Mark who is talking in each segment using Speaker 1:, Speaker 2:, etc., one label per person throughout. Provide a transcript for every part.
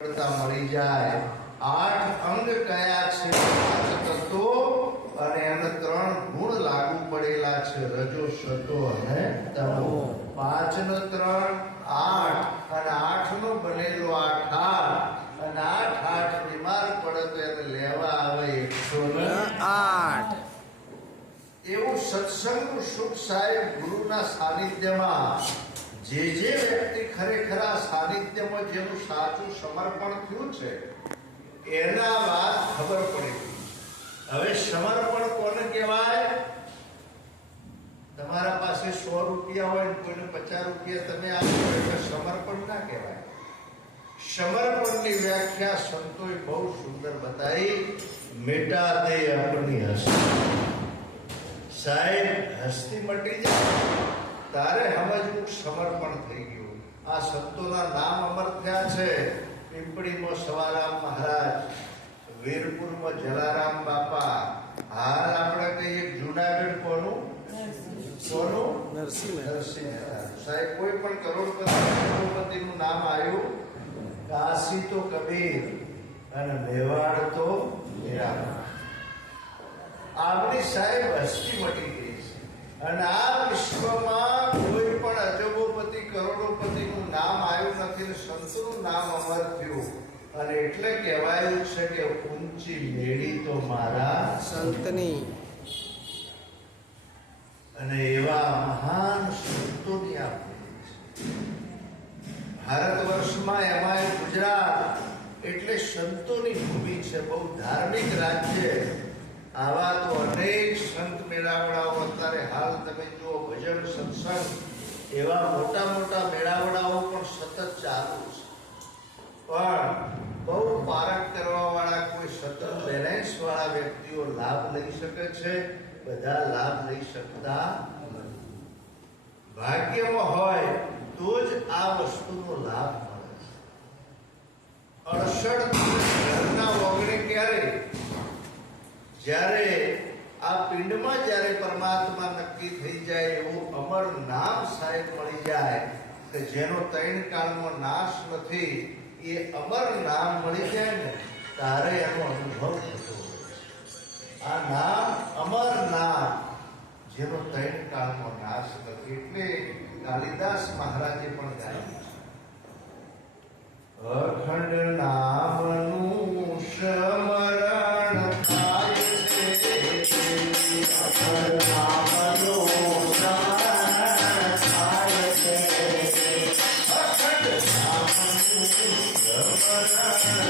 Speaker 1: મળી જાય. આઠ અંગ કયા છે? તત્વો અને એને ત્રણ ગુણ લાગુ પડેલા છે. રજો શતો અને તમો પાંચ નો ત્રણ આઠ અને આઠ નો બનેલો આઠ આઠ અને આઠ આઠ બીમાર પડે તો એને લેવા આવે એકસો ને
Speaker 2: આઠ.
Speaker 1: એવું સત્સંગ સુખ સાહેબ ગુરુના સાનિધ્યમાં જે જે વ્યક્તિ ખરેખર આ સાનિધ્યમાં જેનું સાચું સમર્પણ થયું છે, એના વાત ખબર પડી હવે સમર્પણ કોને કહેવાય? તમારા પાસે સો રૂપિયા હોય કોઈને પચાસ રૂપિયા તમે આપો એટલે સમર્પણ ના કહેવાય. સમર્પણની વ્યાખ્યા સંતોએ બહુ સુંદર બતાવી. મેટા દે આપણી હસ્તી. સાહેબ, હસ્તી મટી જાય? તારે સમજવું સમર્પણ થઈ ગયું. આ સંતોના નામ અમર થયા છે. પીંપળીમાં સવારામ મહારાજ વીરપુરમાં જલારામ બાપા. હાલ આપણે કહીએ જુનાગઢ કોનું? કોનું?
Speaker 2: નરસિંહ
Speaker 1: નરસિંહ સાહેબ કોઈ પણ કરોડપતિ નું નામ આવ્યું? કાશી તો કબીર અને મેવાડ તો મીરાબાઈ. સાહેબ હસ્તી મટી ગઈ છે. અને આ વિશ્વમાં કોઈ પણ અજબોપતિ કરોડોપતિનું નામ આવ્યું નથી ને સંતનું નામ અમર થયું અને એટલે કહેવાયું છે કે ઊંચી મેળી તો મારા
Speaker 2: સંતની.
Speaker 1: અને એવા મહાન સંતોની આપણી છે. ભારત વર્ષમાં એમાં ગુજરાત એટલે સંતોની ભૂમિ છે. બહુ ધાર્મિક રાજ્ય આવા તો અનેક સંત મેળાવડાઓ અત્યારે હાલ તમે જુઓ ભજન સત્સંગ એવા મોટા મોટા મેળાવડાઓ પણ સતત ચાલુ છે. પણ બહુ પારક કરવા વાળા કોઈ સતત બેલેન્સ વાળા વ્યક્તિઓ લાભ લઈ શકે છે? બધા લાભ લઈ શકતા. ભાગ્યમાં હોય તો જ આ વસ્તુનો લાભ મળે છે. અડસઠ ઘરના ઓગણે ક્યારે? જ્યારે આ પિંડમાં જ્યારે પરમાત્મા નક્કી થઈ જાય એવું અમર નામ સાહેબ મળી જાય કે જેનો ત્રણ કાળમાં નાશ નથી એ અમર નામ મળી જાય ને, તારે એનો અનુભવ થતો આ નામ અમર નામ, જેનો ત્રણ કાળમાં નાશ નથી એટલે કાલિદાસ મહારાજે પણ ગાયું.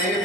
Speaker 1: છે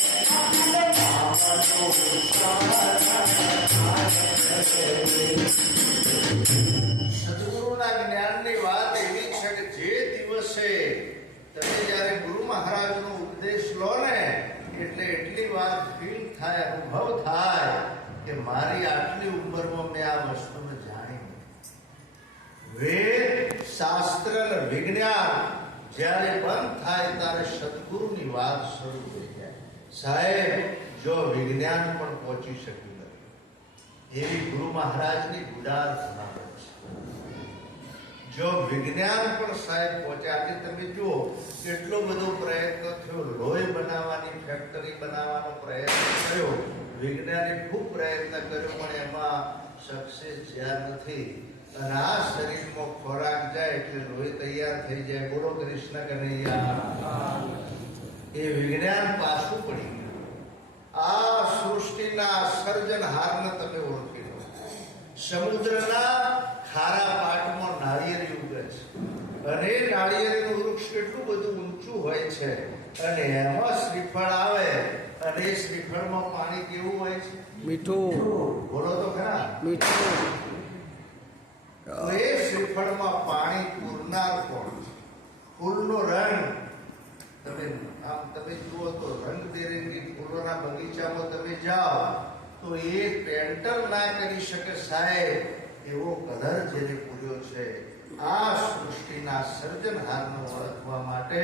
Speaker 1: સદગુરુના કે મારી આટલી ઉંમરમાં મેં આ વસ્તુને જાણી વેદ, શાસ્ત્ર વિજ્ઞાન જ્યારે બંધ થાય ત્યારે સદગુરુની વાત શરૂ થઈ. સાહેબ, જો વિજ્ઞાન પણ પહોંચી શક્યું નથી, એવી ગુરુ મહારાજની ગુડાર જણાવે છે. જો વિજ્ઞાન પણ સાહેબ પહોંચ્યા આજે તમે જુઓ, કેટલો બધો પ્રયત્ન થયો. લોહી બનાવવાની ફેક્ટરી બનાવવાનો પ્રયત્ન કર્યો વિજ્ઞાને ખૂબ પ્રયત્ન કર્યો, પણ એમાં સક્સેસ જ્યાં નથી. અને આ શરીરમાં ખોરાક જાય એટલે લોહી તૈયાર થઈ જાય. બોલો કૃષ્ણ કનૈયા. એ વિજ્ઞાન પાછું પડી ગયું. આ સૃષ્ટિના સર્જનહારને તમે ઓળખી લો. સમુદ્રના ખારા પાટમાં નાળિયેરી ઉગે છે. અને નાળિયેરીનું વૃક્ષ કેટલું બધું ઊંચું હોય છે અને એમાં શ્રીફળ આવે અને એ શ્રીફળમાં પાણી કેવું હોય છે?
Speaker 2: મીઠું.
Speaker 1: બોલો તો ખરા.
Speaker 2: મીઠું.
Speaker 1: એ શ્રીફળમાં પાણી પૂરનાર કોણ છે? ફૂલનો રંગ તમે આમ તમે જુઓ તો રંગબેરંગી ફૂલોના બગીચામાં તમે જાઓ, તો એ પેન્ટર ના કરી શકે સાહેબ, એવો કલર જેને પૂર્યો છે. આ સૃષ્ટિના સર્જનહારને ઓળખવા માટે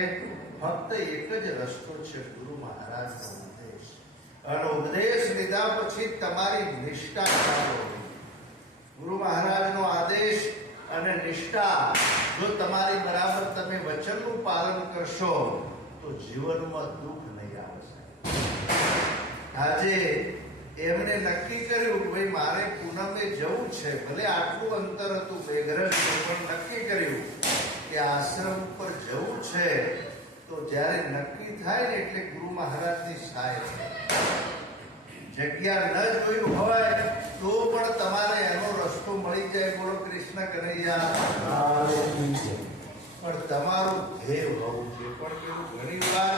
Speaker 1: ફક્ત એક જ રસ્તો છે ગુરુ મહારાજનો ઉપદેશ. અને ઉપદેશ લીધા પછી તમારી નિષ્ઠા ગુરુ મહારાજનો આદેશ અને નિષ્ઠા, જો તમારી બરાબર તમે વચનનું પાલન કરશો તો જીવનમાં દુઃખ નહીં આવે આજે એમણે નક્કી કર્યું, ભાઈ, મારે પૂનમે જવું છે. ભલે આટલું અંતર હતું, મેઘરજ પણ નક્કી કર્યું કે આશ્રમ ઉપર જવું છે, તો જ્યારે નક્કી થાય ને એટલે ગુરુ મહારાજની સહાય જગ્યા ન જોયું હોય, તો પણ તમારે એનો રસ્તો મળી જાય. બોલો, કૃષ્ણ કનૈયા. પણ તમારું ધ્યેય હોવું છે પણ કેવું ઘણી વાર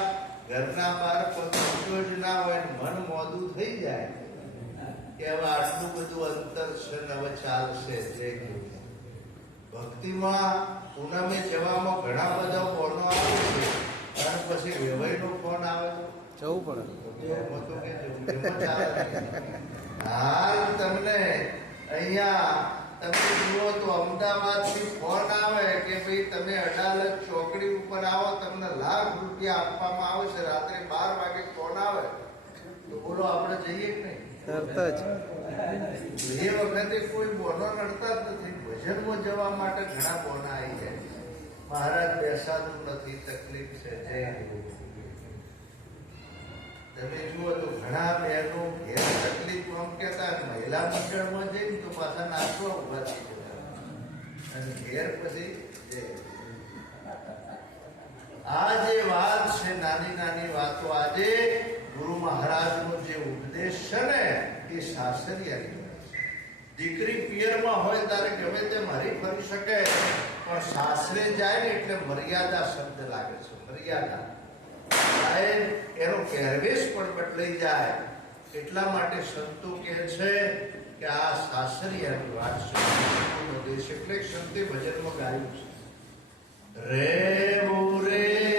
Speaker 1: ઘરના બાર પગથિયો જ ના હોય મન મોદું થઈ જાય. કે હવે આટલું બધું અંતર છે ને હવે ચાલશે જે. ભક્તિમાં પૂનમે જવામાં ઘણા બધા ફોનો આવે છે. અને પછી વેવાઈનો ફોન આવે છે.
Speaker 2: જવું પડે.
Speaker 1: હાલ તમને અહીંયા તમે જુઓ તો અમદાવાદથી ફોન આવે કે ભાઈ તમે અડાલજ ચોકડી ઉપર આવો તમને લાખ રૂપિયા આપવામાં આવે છે. રાત્રે બાર વાગે ફોન આવે. તો બોલો આપણે જઈએ કે નહીં?
Speaker 2: તરત જ.
Speaker 1: એ વખતે કોઈ બોનો નડતા જ નથી. ભજનમાં જવા માટે ઘણા બોના આવી જાય. મહારાજ બેસાતું નથી તકલીફ છે. જય ગુરુ. તમે જુઓ તો ઘણા બહેનો ઘેર તકલીફ આમ કહેતા મહિલા મંડળમાં જઈને તો પાછા નાખો ઊભા થઈ જતા અને ઘેર પછી આ જે વાત છે, નાની નાની વાતો આજે ગુરુ મહારાજનો જે ઉપદેશ છે ને, એ સાસરિયાની. દીકરી પિયરમાં હોય ત્યારે ગમે તેમ હરી ફરી શકે, પણ સાસરે જાય ને એટલે મર્યાદા શબ્દ લાગે છે, મર્યાદા સાહેબ, એનો પહેરવેશ પણ બદલાઈ જાય. એટલા માટે સંતો કહે છે કે આ સાસરિયાની વાત છે. એટલે સંતે ભજનમાં ગાયું છે. રે